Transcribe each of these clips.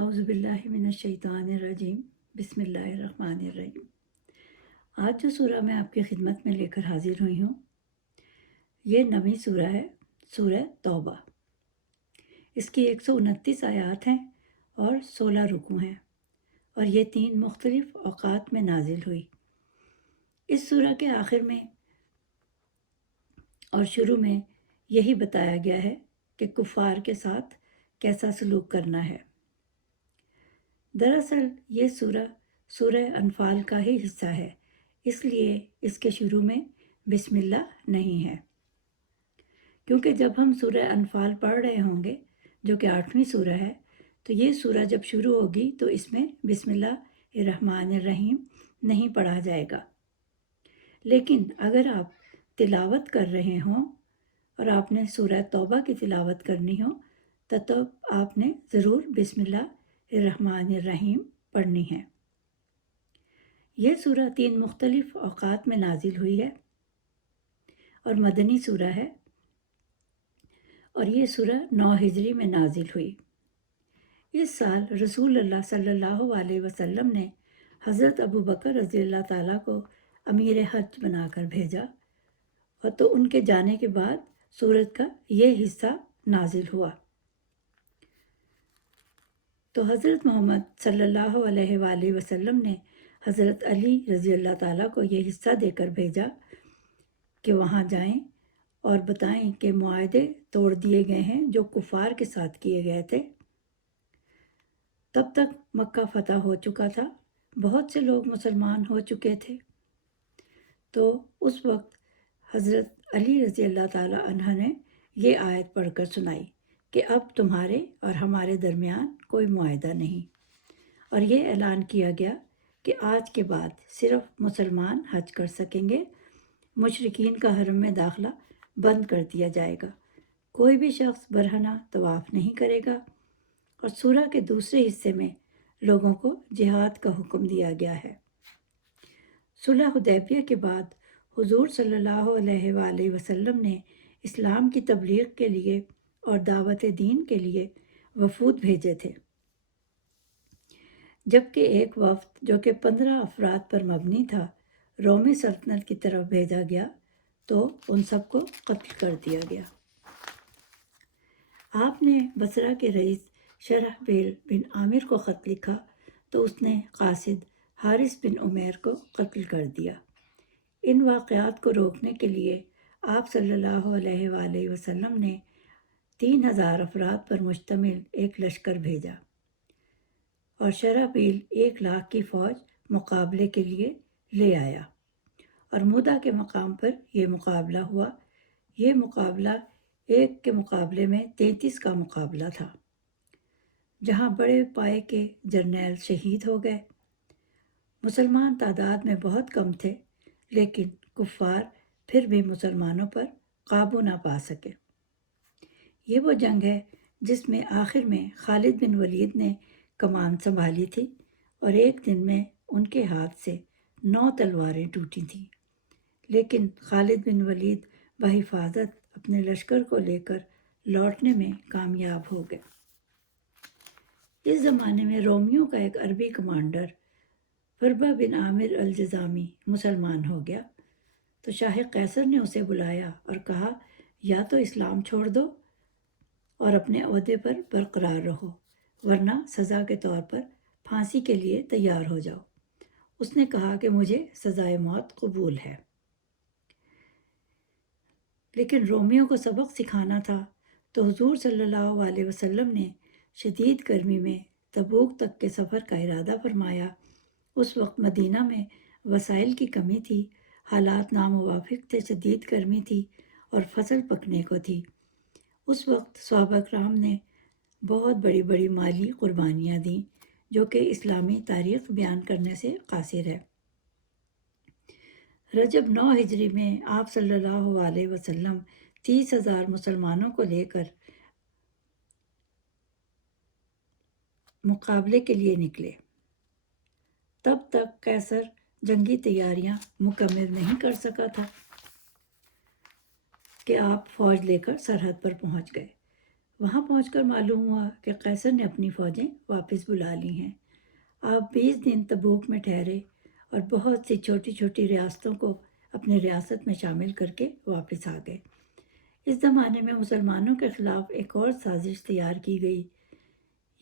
اعوذ باللہ من الشیطان الرجیم بسم اللہ الرحمن الرحیم۔ آج جو سورہ میں آپ کی خدمت میں لے کر حاضر ہوئی ہوں یہ 9ویں سورہ ہے، سورہ توبہ۔ اس کی 129 آیات ہیں اور 16 رکوع ہیں اور یہ 3 مختلف اوقات میں نازل ہوئی۔ اس سورہ کے آخر میں اور شروع میں یہی بتایا گیا ہے کہ کفار کے ساتھ کیسا سلوک کرنا ہے۔ دراصل یہ سورہ انفال کا ہی حصہ ہے، اس لیے اس کے شروع میں بسم اللہ نہیں ہے، کیونکہ جب ہم سورہ انفال پڑھ رہے ہوں گے جو کہ 8ویں سورہ ہے، تو یہ سورہ جب شروع ہوگی تو اس میں بسم اللہ الرحمن الرحیم نہیں پڑھا جائے گا۔ لیکن اگر آپ تلاوت کر رہے ہوں اور آپ نے سورہ توبہ کی تلاوت کرنی ہو تو آپ نے ضرور بسم اللہ الرحمن الرحیم پڑھنی ہے۔ یہ سورہ 3 مختلف اوقات میں نازل ہوئی ہے اور مدنی سورہ ہے، اور یہ سورہ 9 ہجری میں نازل ہوئی۔ اس سال رسول اللہ صلی اللہ علیہ وسلم نے حضرت ابو بکر رضی اللہ تعالیٰ کو امیر حج بنا کر بھیجا، اور تو ان کے جانے کے بعد سورت کا یہ حصہ نازل ہوا۔ تو حضرت محمد صلی اللہ علیہ وآلہ وسلم نے حضرت علی رضی اللہ تعالیٰ کو یہ حصہ دے کر بھیجا کہ وہاں جائیں اور بتائیں کہ معاہدے توڑ دیے گئے ہیں جو کفار کے ساتھ کیے گئے تھے۔ تب تک مکہ فتح ہو چکا تھا، بہت سے لوگ مسلمان ہو چکے تھے۔ تو اس وقت حضرت علی رضی اللہ تعالیٰ عنہ نے یہ آیت پڑھ کر سنائی کہ اب تمہارے اور ہمارے درمیان کوئی معاہدہ نہیں، اور یہ اعلان کیا گیا کہ آج کے بعد صرف مسلمان حج کر سکیں گے، مشرکین کا حرم میں داخلہ بند کر دیا جائے گا، کوئی بھی شخص برہنہ طواف نہیں کرے گا، اور سورہ کے دوسرے حصے میں لوگوں کو جہاد کا حکم دیا گیا ہے۔ صلح حدیبیہ کے بعد حضور صلی اللہ علیہ وآلہ وسلم نے اسلام کی تبلیغ کے لیے اور دعوت دین کے لیے وفود بھیجے تھے، جبکہ ایک وفد جو کہ 15 افراد پر مبنی تھا رومی سلطنت کی طرف بھیجا گیا، تو ان سب کو قتل کر دیا گیا۔ آپ نے بصرہ کے رئیس شرحبیل بن عامر کو خط لکھا تو اس نے قاصد حارث بن عمیر کو قتل کر دیا۔ ان واقعات کو روکنے کے لیے آپ صلی اللہ علیہ وآلہ وسلم نے 3000 افراد پر مشتمل ایک لشکر بھیجا، اور شرحبیل 1,00,000 کی فوج مقابلے کے لیے لے آیا، اور مودا کے مقام پر یہ مقابلہ ہوا۔ یہ مقابلہ 1 کے مقابلے میں 33 کا مقابلہ تھا، جہاں بڑے پائے کے جرنیل شہید ہو گئے۔ مسلمان تعداد میں بہت کم تھے، لیکن کفار پھر بھی مسلمانوں پر قابو نہ پا سکے۔ یہ وہ جنگ ہے جس میں آخر میں خالد بن ولید نے کمان سنبھالی تھی، اور ایک دن میں ان کے ہاتھ سے 9 تلواریں ٹوٹی تھیں، لیکن خالد بن ولید بحفاظت اپنے لشکر کو لے کر لوٹنے میں کامیاب ہو گئے۔ اس زمانے میں رومیوں کا ایک عربی کمانڈر فربہ بن عامر الجزامی مسلمان ہو گیا، تو شاہ قیصر نے اسے بلایا اور کہا، یا تو اسلام چھوڑ دو اور اپنے عہدے پر برقرار رہو، ورنہ سزا کے طور پر پھانسی کے لیے تیار ہو جاؤ۔ اس نے کہا کہ مجھے سزائے موت قبول ہے، لیکن رومیوں کو سبق سکھانا تھا، تو حضور صلی اللہ علیہ وسلم نے شدید گرمی میں تبوک تک کے سفر کا ارادہ فرمایا۔ اس وقت مدینہ میں وسائل کی کمی تھی، حالات ناموافق تھے، شدید گرمی تھی اور فصل پکنے کو تھی۔ اس وقت صحابہ کرام نے بہت بڑی بڑی مالی قربانیاں دیں، جو کہ اسلامی تاریخ بیان کرنے سے قاصر ہے۔ رجب 9 ہجری میں آپ صلی اللہ علیہ وسلم 30,000 مسلمانوں کو لے کر مقابلے کے لیے نکلے۔ تب تک قیصر جنگی تیاریاں مکمل نہیں کر سکا تھا کہ آپ فوج لے کر سرحد پر پہنچ گئے۔ وہاں پہنچ کر معلوم ہوا کہ قیصر نے اپنی فوجیں واپس بلا لی ہیں۔ آپ 20 دن تبوک میں ٹھہرے اور بہت سی چھوٹی چھوٹی ریاستوں کو اپنی ریاست میں شامل کر کے واپس آ گئے۔ اس زمانے میں مسلمانوں کے خلاف ایک اور سازش تیار کی گئی۔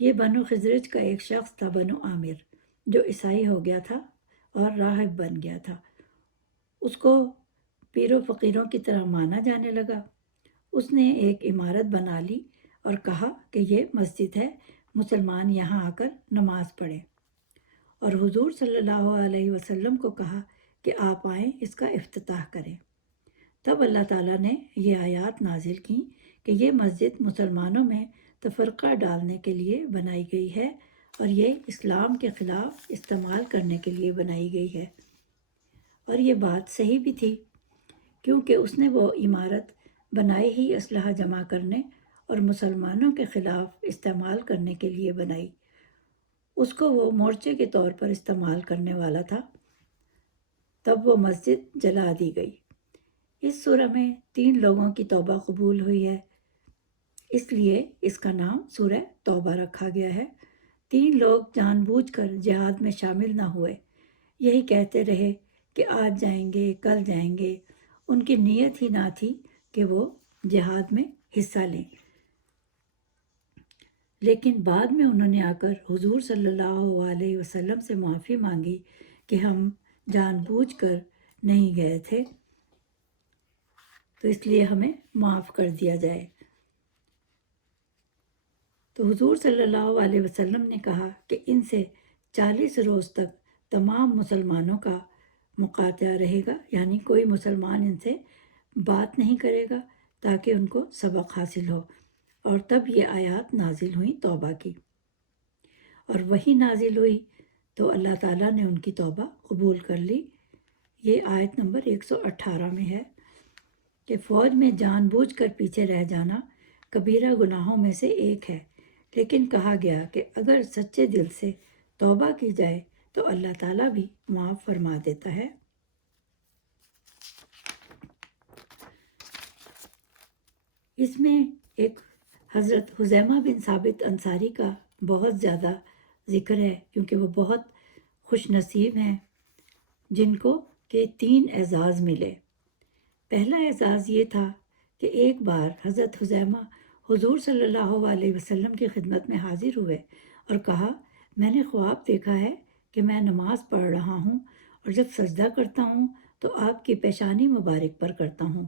یہ بنو خزرج کا ایک شخص تھا، بنو عامر، جو عیسائی ہو گیا تھا اور راہب بن گیا تھا۔ اس کو پیر و فقیروں کی طرح مانا جانے لگا۔ اس نے ایک عمارت بنا لی اور کہا کہ یہ مسجد ہے، مسلمان یہاں آ کر نماز پڑھیں، اور حضور صلی اللہ علیہ وسلم کو کہا کہ آپ آئیں، اس کا افتتاح کریں۔ تب اللہ تعالیٰ نے یہ آیات نازل کی کہ یہ مسجد مسلمانوں میں تفرقہ ڈالنے کے لیے بنائی گئی ہے اور یہ اسلام کے خلاف استعمال کرنے کے لیے بنائی گئی ہے۔ اور یہ بات صحیح بھی تھی، کیونکہ اس نے وہ عمارت بنائی ہی اسلحہ جمع کرنے اور مسلمانوں کے خلاف استعمال کرنے کے لیے بنائی۔ اس کو وہ مورچے کے طور پر استعمال کرنے والا تھا۔ تب وہ مسجد جلا دی گئی۔ اس سورہ میں 3 لوگوں کی توبہ قبول ہوئی ہے، اس لیے اس کا نام سورہ توبہ رکھا گیا ہے۔ 3 لوگ جان بوجھ کر جہاد میں شامل نہ ہوئے، یہی کہتے رہے کہ آج جائیں گے، کل جائیں گے۔ ان کی نیت ہی نہ تھی کہ وہ جہاد میں حصہ لیں، لیکن بعد میں انہوں نے آ کر حضور صلی اللہ علیہ وسلم سے معافی مانگی کہ ہم جان بوجھ کر نہیں گئے تھے، تو اس لیے ہمیں معاف کر دیا جائے۔ تو حضور صلی اللہ علیہ وسلم نے کہا کہ ان سے 40 روز تک تمام مسلمانوں کا مقاطعہ رہے گا، یعنی کوئی مسلمان ان سے بات نہیں کرے گا تاکہ ان کو سبق حاصل ہو۔ اور تب یہ آیات نازل ہوئی توبہ کی، اور وہی نازل ہوئی تو اللہ تعالیٰ نے ان کی توبہ قبول کر لی۔ یہ آیت نمبر 118 میں ہے کہ فوج میں جان بوجھ کر پیچھے رہ جانا کبیرہ گناہوں میں سے ایک ہے، لیکن کہا گیا کہ اگر سچے دل سے توبہ کی جائے تو اللہ تعالیٰ بھی معاف فرما دیتا ہے۔ اس میں ایک حضرت حذیمہ بن ثابت انصاری کا بہت زیادہ ذکر ہے، کیونکہ وہ بہت خوش نصیب ہیں جن کو کہ 3 اعزاز ملے۔ پہلا اعزاز یہ تھا کہ ایک بار حضرت حذیمہ حضور صلی اللہ علیہ وسلم کی خدمت میں حاضر ہوئے اور کہا، میں نے خواب دیکھا ہے کہ میں نماز پڑھ رہا ہوں اور جب سجدہ کرتا ہوں تو آپ کی پیشانی مبارک پر کرتا ہوں۔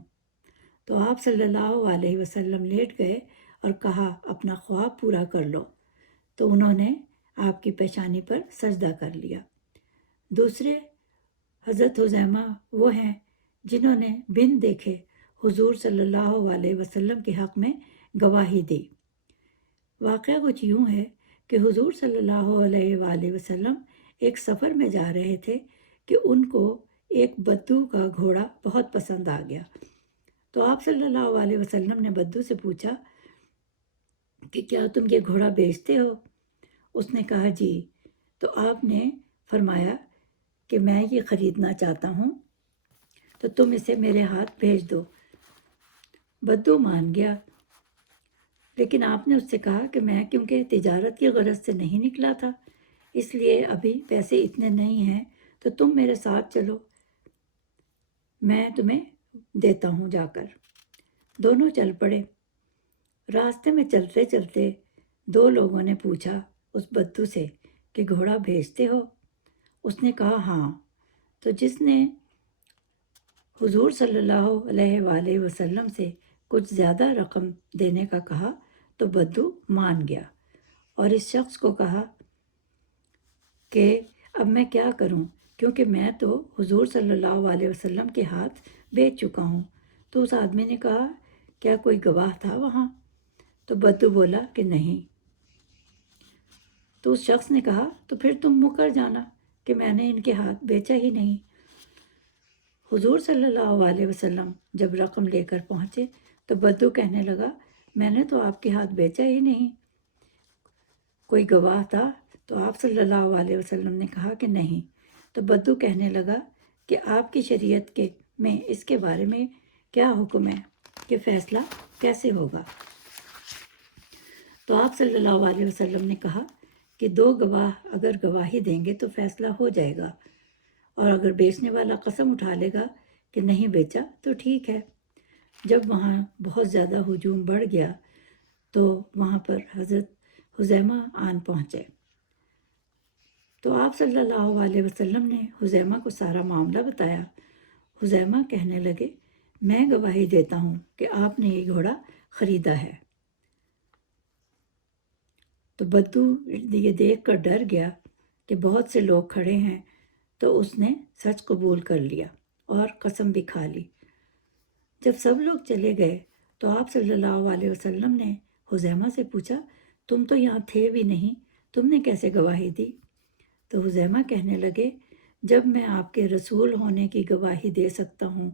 تو آپ صلی اللہ علیہ وسلم لیٹ گئے اور کہا، اپنا خواب پورا کر لو۔ تو انہوں نے آپ کی پیشانی پر سجدہ کر لیا۔ دوسرے حضرت حذیمہ وہ ہیں جنہوں نے بن دیکھے حضور صلی اللہ علیہ وسلم کے حق میں گواہی دی۔ واقعہ کچھ یوں ہے کہ حضور صلی اللہ علیہ وآلہ وسلم ایک سفر میں جا رہے تھے کہ ان کو ایک بدو کا گھوڑا بہت پسند آ گیا۔ تو آپ صلی اللہ علیہ وسلم نے بدو سے پوچھا کہ کیا تم یہ گھوڑا بیچتے ہو؟ اس نے کہا جی۔ تو آپ نے فرمایا کہ میں یہ خریدنا چاہتا ہوں، تو تم اسے میرے ہاتھ بھیج دو۔ بدو مان گیا، لیکن آپ نے اس سے کہا کہ میں کیونکہ تجارت کی غرض سے نہیں نکلا تھا، اس لیے ابھی پیسے اتنے نہیں ہیں، تو تم میرے ساتھ چلو، میں تمہیں دیتا ہوں جا کر۔ دونوں چل پڑے۔ راستے میں چلتے چلتے 2 لوگوں نے پوچھا اس بدو سے کہ گھوڑا بھیجتے ہو؟ اس نے کہا ہاں۔ تو جس نے حضور صلی اللہ علیہ وآلہ وسلم سے کچھ زیادہ رقم دینے کا کہا تو بدو مان گیا، اور اس شخص کو کہا کہ اب میں کیا کروں، کیونکہ میں تو حضور صلی اللہ علیہ وسلم کے ہاتھ بیچ چکا ہوں۔ تو اس آدمی نے کہا، کیا کوئی گواہ تھا وہاں؟ تو بدو بولا کہ نہیں۔ تو اس شخص نے کہا، تو پھر تم مکر جانا کہ میں نے ان کے ہاتھ بیچا ہی نہیں۔ حضور صلی اللہ علیہ وسلم جب رقم لے کر پہنچے تو بدو کہنے لگا، میں نے تو آپ کے ہاتھ بیچا ہی نہیں، کوئی گواہ تھا؟ تو آپ صلی اللہ علیہ وسلم نے کہا کہ نہیں۔ تو بدو کہنے لگا کہ آپ کی شریعت میں اس کے بارے میں کیا حکم ہے کہ فیصلہ کیسے ہوگا؟ تو آپ صلی اللہ علیہ وسلم نے کہا کہ 2 گواہ اگر گواہی دیں گے تو فیصلہ ہو جائے گا، اور اگر بیچنے والا قسم اٹھا لے گا کہ نہیں بیچا تو ٹھیک ہے۔ جب وہاں بہت زیادہ ہجوم بڑھ گیا تو وہاں پر حضرت حذیمہ آن پہنچے، تو آپ صلی اللہ علیہ وسلم نے حذیمہ کو سارا معاملہ بتایا۔ حذیمہ کہنے لگے، میں گواہی دیتا ہوں کہ آپ نے یہ گھوڑا خریدا ہے۔ تو بدو یہ دیکھ کر ڈر گیا کہ بہت سے لوگ کھڑے ہیں، تو اس نے سچ قبول کر لیا اور قسم بھی کھا لی۔ جب سب لوگ چلے گئے تو آپ صلی اللہ علیہ وسلم نے حذیمہ سے پوچھا، تم تو یہاں تھے بھی نہیں، تم نے کیسے گواہی دی؟ تو حذیمہ کہنے لگے، جب میں آپ کے رسول ہونے کی گواہی دے سکتا ہوں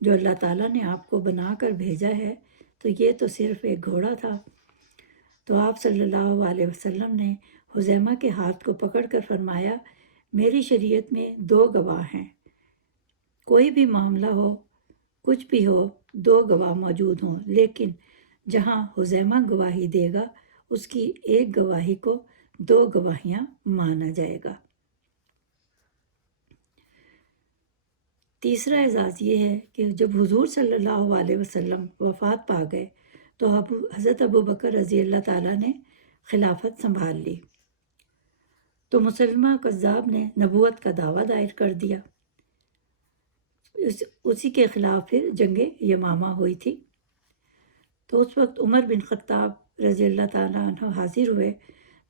جو اللہ تعالیٰ نے آپ کو بنا کر بھیجا ہے، تو یہ تو صرف ایک گھوڑا تھا۔ تو آپ صلی اللہ علیہ وسلم نے حذیمہ کے ہاتھ کو پکڑ کر فرمایا، میری شریعت میں 2 گواہ ہیں، کوئی بھی معاملہ ہو، کچھ بھی ہو، 2 گواہ موجود ہوں، لیکن جہاں حذیمہ گواہی دے گا اس کی ایک گواہی کو 2 گواہیاں مانا جائے گا۔ تیسرا اعزاز یہ ہے کہ جب حضور صلی اللہ علیہ وسلم وفات پا گئے تو حضرت ابو بکر رضی اللہ تعالیٰ نے خلافت سنبھال لی، تو مسلمہ کذاب نے نبوت کا دعویٰ دائر کر دیا۔ اسی کے خلاف پھر جنگ یمامہ ہوئی تھی۔ تو اس وقت عمر بن خطاب رضی اللہ تعالیٰ عنہ حاضر ہوئے،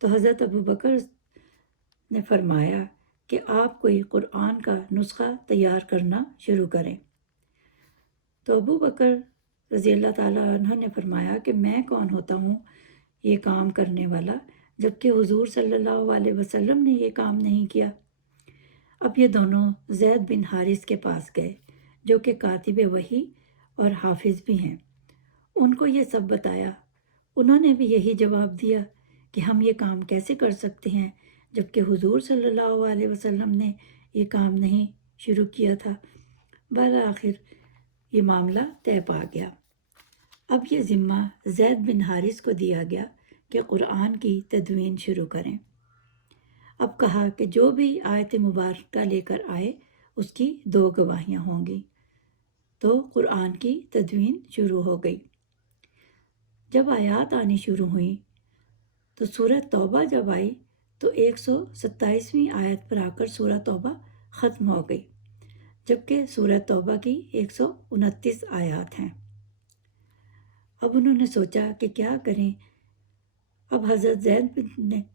تو حضرت ابو بکر نے فرمایا کہ آپ کوئی قرآن کا نسخہ تیار کرنا شروع کریں۔ تو ابو بکر رضی اللہ تعالیٰ عنہ نے فرمایا کہ میں کون ہوتا ہوں یہ کام کرنے والا، جبکہ حضور صلی اللہ علیہ وسلم نے یہ کام نہیں کیا۔ اب یہ دونوں زید بن حارث کے پاس گئے جو کہ کاتب وحی اور حافظ بھی ہیں، ان کو یہ سب بتایا۔ انہوں نے بھی یہی جواب دیا کہ ہم یہ کام کیسے کر سکتے ہیں جبکہ حضور صلی اللہ علیہ وسلم نے یہ کام نہیں شروع کیا تھا۔ بالآخر یہ معاملہ طے پا گیا۔ اب یہ ذمہ زید بن حارث کو دیا گیا کہ قرآن کی تدوین شروع کریں۔ اب کہا کہ جو بھی آیت مبارکہ لے کر آئے اس کی 2 گواہیاں ہوں گی، تو قرآن کی تدوین شروع ہو گئی۔ جب آیات آنی شروع ہوئیں تو سورہ توبہ جب آئی تو 127ویں آیت پر آ کر سورہ توبہ ختم ہو گئی، جبکہ سورہ توبہ کی 129 آیات ہیں۔ اب انہوں نے سوچا کہ کیا کریں۔ اب حضرت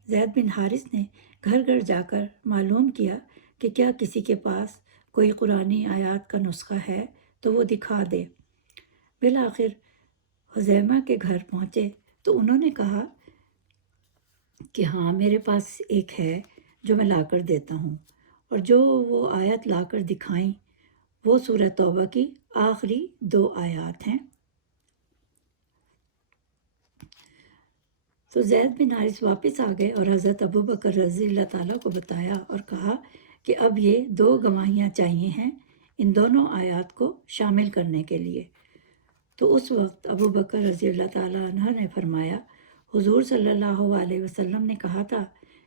زید بن حارث نے گھر گھر جا کر معلوم کیا کہ کیا کسی کے پاس کوئی قرآنی آیات کا نسخہ ہے تو وہ دکھا دے۔ بالآخر حذیمہ کے گھر پہنچے تو انہوں نے کہا کہ ہاں میرے پاس ایک ہے جو میں لا کر دیتا ہوں، اور جو وہ آیت لا کر دکھائیں وہ سورہ توبہ کی آخری 2 آیات ہیں۔ تو زید بن حارث واپس آ گئے اور حضرت ابو بکر رضی اللہ تعالیٰ کو بتایا اور کہا کہ اب یہ 2 گواہیاں چاہیے ہیں ان دونوں آیات کو شامل کرنے کے لیے۔ تو اس وقت ابو بکر رضی اللہ تعالیٰ عنہ نے فرمایا، حضور صلی اللہ علیہ وسلم نے کہا تھا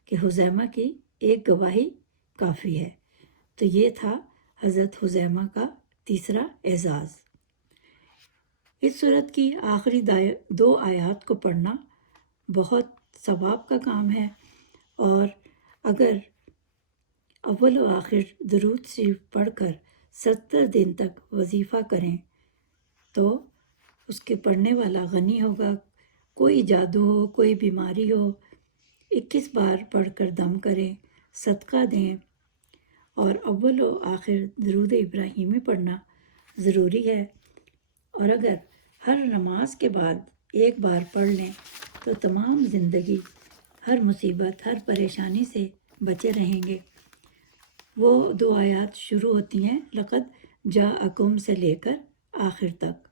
کہ حذیمہ کی ایک گواہی کافی ہے۔ تو یہ تھا حضرت حذیمہ کا تیسرا اعزاز۔ اس صورت کی آخری 2 آیات کو پڑھنا بہت ثواب کا کام ہے، اور اگر اول و آخر درود شریف پڑھ کر 70 دن تک وظیفہ کریں تو اس کے پڑھنے والا غنی ہوگا۔ کوئی جادو ہو، کوئی بیماری ہو، 21 بار پڑھ کر دم کریں، صدقہ دیں، اور اول و آخر درود ابراہیمی پڑھنا ضروری ہے۔ اور اگر ہر نماز کے بعد 1 بار پڑھ لیں تو تمام زندگی ہر مصیبت، ہر پریشانی سے بچے رہیں گے۔ وہ 2 آیات شروع ہوتی ہیں لقد جاءکم سے لے کر آخر تک۔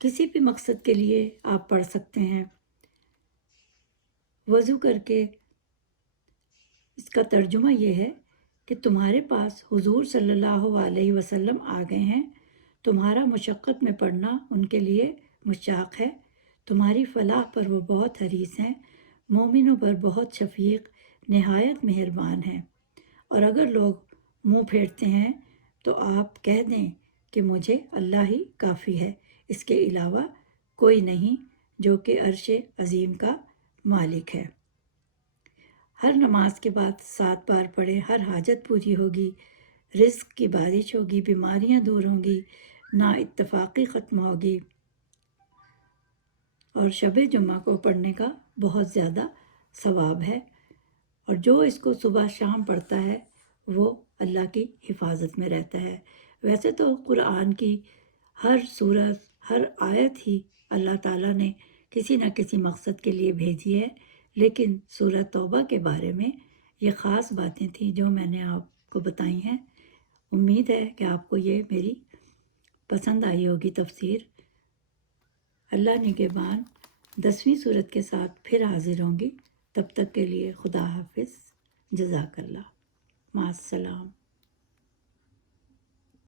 کسی بھی مقصد کے لیے آپ پڑھ سکتے ہیں۔ وضو کر کے اس کا ترجمہ یہ ہے کہ تمہارے پاس حضور صلی اللہ علیہ وسلم آ گئے ہیں، تمہارا مشقت میں پڑھنا ان کے لیے مشاق ہے، تمہاری فلاح پر وہ بہت حریص ہیں، مومنوں پر بہت شفیق، نہایت مہربان ہیں۔ اور اگر لوگ منہ پھیرتے ہیں تو آپ کہہ دیں کہ مجھے اللہ ہی کافی ہے، اس کے علاوہ کوئی نہیں جو کہ عرش عظیم کا مالک ہے۔ ہر نماز کے بعد 7 بار پڑھیں، ہر حاجت پوری ہوگی، رزق کی بارش ہوگی، بیماریاں دور ہوں گی، نا اتفاقی ختم ہوگی، اور شب جمعہ کو پڑھنے کا بہت زیادہ ثواب ہے، اور جو اس کو صبح شام پڑھتا ہے وہ اللہ کی حفاظت میں رہتا ہے۔ ویسے تو قرآن کی ہر سورت، ہر آیت ہی اللہ تعالیٰ نے کسی نہ کسی مقصد کے لیے بھیجی ہے، لیکن سورۃ توبہ کے بارے میں یہ خاص باتیں تھیں جو میں نے آپ کو بتائی ہیں۔ امید ہے کہ آپ کو یہ میری پسند آئی ہوگی تفسیر۔ اللہ نگہبان 10ویں سورت کے ساتھ پھر حاضر ہوں گی، تب تک کے لیے خدا حافظ، جزاک اللہ، مع السلام۔